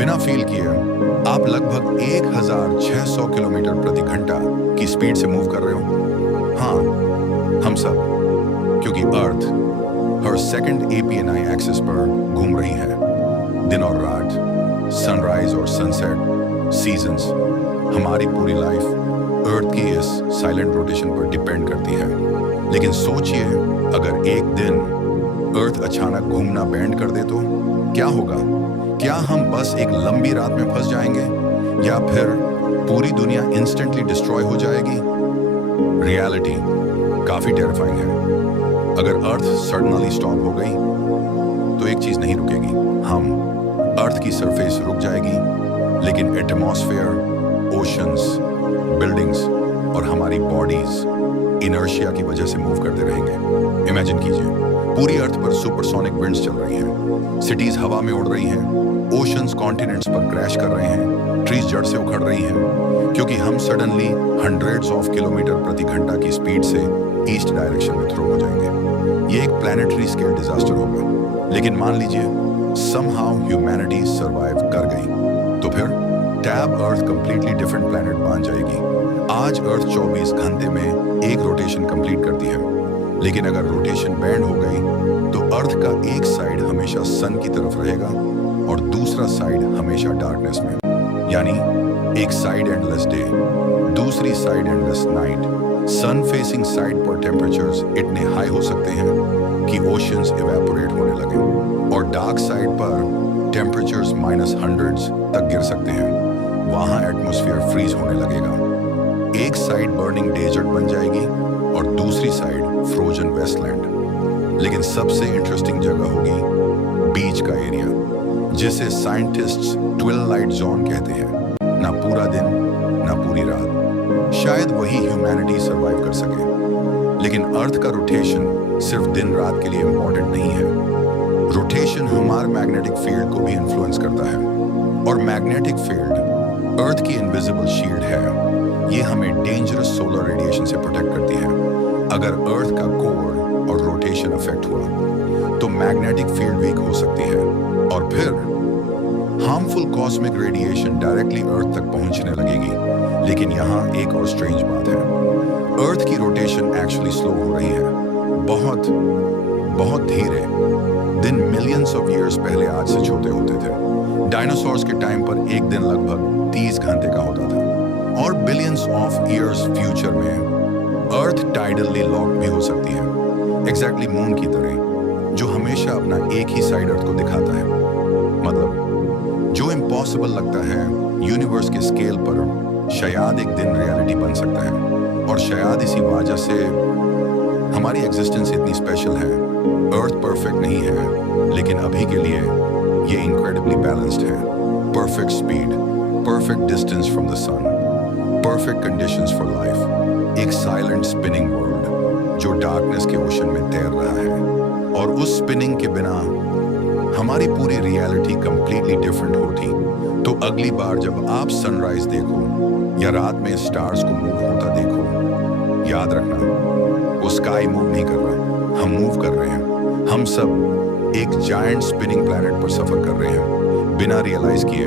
बिना फील किए आप लगभग 1600 किलोमीटर प्रति घंटा की स्पीड से मूव कर रहे हो। हाँ, हम सब, क्योंकि अर्थ हर सेकंड एपीएनआई एक्सिस पर घूम रही है। दिन और रात, सनराइज और सनसेट, सीजन्स, हमारी पूरी लाइफ अर्थ की इस साइलेंट रोटेशन पर डिपेंड करती है। लेकिन सोचिए, अगर एक दिन अर्थ अचानक घूमना बैंड कर दे तो क्या होगा? क्या हम बस एक लंबी रात में फंस जाएंगे, या फिर पूरी दुनिया इंस्टेंटली डिस्ट्रॉय हो जाएगी? रियलिटी काफी टेरिफाइंग है। अगर अर्थ सडनली स्टॉप हो गई तो एक चीज नहीं रुकेगी, हम अर्थ की सरफेस रुक जाएगी, लेकिन एटमॉस्फेयर, ओशंस, बिल्डिंग्स और हमारी बॉडीज इनर्शिया की वजह से मूव करते रहेंगे। इमेजिन कीजिए, पूरी अर्थ पर सुपरसोनिक विंड्स चल रही हैं, सिटीज हवा में उड़ रही हैं, ओशंस कॉन्टिनेंट्स पर क्रैश कर रहे हैं, ट्रीज जड़ से उखड़ रही हैं, क्योंकि हम सडनली हंड्रेड्स ऑफ किलोमीटर प्रति घंटा की स्पीड से ईस्ट डायरेक्शन में थ्रो हो जाएंगे। ये एक प्लैनेटरी स्केल डिजास्टर होगा। लेकिन मान लीजिए समहाउ ह्यूमैनिटी सरवाइव कर गई, तो फिर टैब अर्थ कंप्लीटली डिफरेंट प्लैनेट बन जाएगी। आज अर्थ 24 घंटे में एक रोटेशन कंप्लीट करती है, लेकिन अगर रोटेशन बैंड हो गई तो अर्थ का एक साइड हमेशा सन की तरफ रहेगा और दूसरा साइड हमेशा डार्कनेस में। यानी एक साइड एंडलेस डे, दूसरी साइड एंडलेस नाइट। सन फेसिंग साइड पर टेम्परेचर्स इतने हाई हो सकते हैं कि ओशंस इवेपोरेट होने लगे, और डार्क साइड पर टेम्परेचर्स -100s तक गिर सकते हैं। वहां एटमॉस्फेयर फ्रीज होने लगेगा। एक साइड बर्निंग डेजर्ट बन जाएगी और दूसरी साइड फ्रोजन वेस्टलैंड। लेकिन सबसे इंटरेस्टिंग जगह होगी बीच का एरिया, जिसे साइंटिस्ट्स ट्विलाइट जोन कहते हैं। ना पूरा दिन ना पूरी रात, शायद वही ह्यूमैनिटी सरवाइव कर सके। लेकिन अर्थ का रोटेशन सिर्फ दिन रात के लिए इंपॉर्टेंट नहीं है। रोटेशन हमारे मैग्नेटिक फील्ड को भी इन्फ्लुएंस करता है, और मैग्नेटिक फील्ड अर्थ की इनविजिबल शील्ड है। ये हमें डेंजरस सोलर रेडिएशन से प्रोटेक्ट करती है। अगर अर्थ का कोर और रोटेशन अफेक्ट हुआ तो मैग्नेटिक फील्ड वीक हो सकती है, और फिर हार्मफुल कॉस्मिक रेडिएशन डायरेक्टली अर्थ तक पहुंचने लगेगी। लेकिन यहाँ एक और स्ट्रेंज बात है, अर्थ की रोटेशन एक्चुअली स्लो हो रही है, बहुत बहुत धीरे। दिन मिलियंस ऑफ ईयर्स पहले आज से छोटे होते थे। डायनासोर्स के टाइम पर एक दिन लगभग 30 घंटे का होता था, और बिलियंस ऑफ ईयर्स फ्यूचर में अर्थ टाइडली लॉक भी हो सकती है, एग्जैक्टली मून की तरह, जो हमेशा अपना एक ही साइड अर्थ को दिखाता है। मतलब जो इम्पॉसिबल लगता है यूनिवर्स के स्केल पर, शायद एक दिन रियलिटी बन सकता है। और शायद इसी वजह से हमारी एग्जिस्टेंस इतनी स्पेशल है। अर्थ परफेक्ट नहीं है, लेकिन अभी के लिए ये इनक्रेडिबली बैलेंस्ड है। Perfect speed, perfect distance from the sun, perfect conditions for life. एक साइलेंट स्पिनिंग वर्ल्ड जो डार्कनेस के ओशन में तैर रहा है, और उस स्पिनिंग के बिना हमारी पूरी रियलिटी कंप्लीटली डिफरेंट होती। तो अगली बार जब आप सनराइज देखो या रात में स्टार्स को मूव होता देखो, याद रखना वो स्काई मूव नहीं कर रहा, हम मूव कर रहे हैं। हम सब एक जायंट स्पिनिंग प्लैनेट पर सफर कर रहे हैं, बिना रियलाइज किए।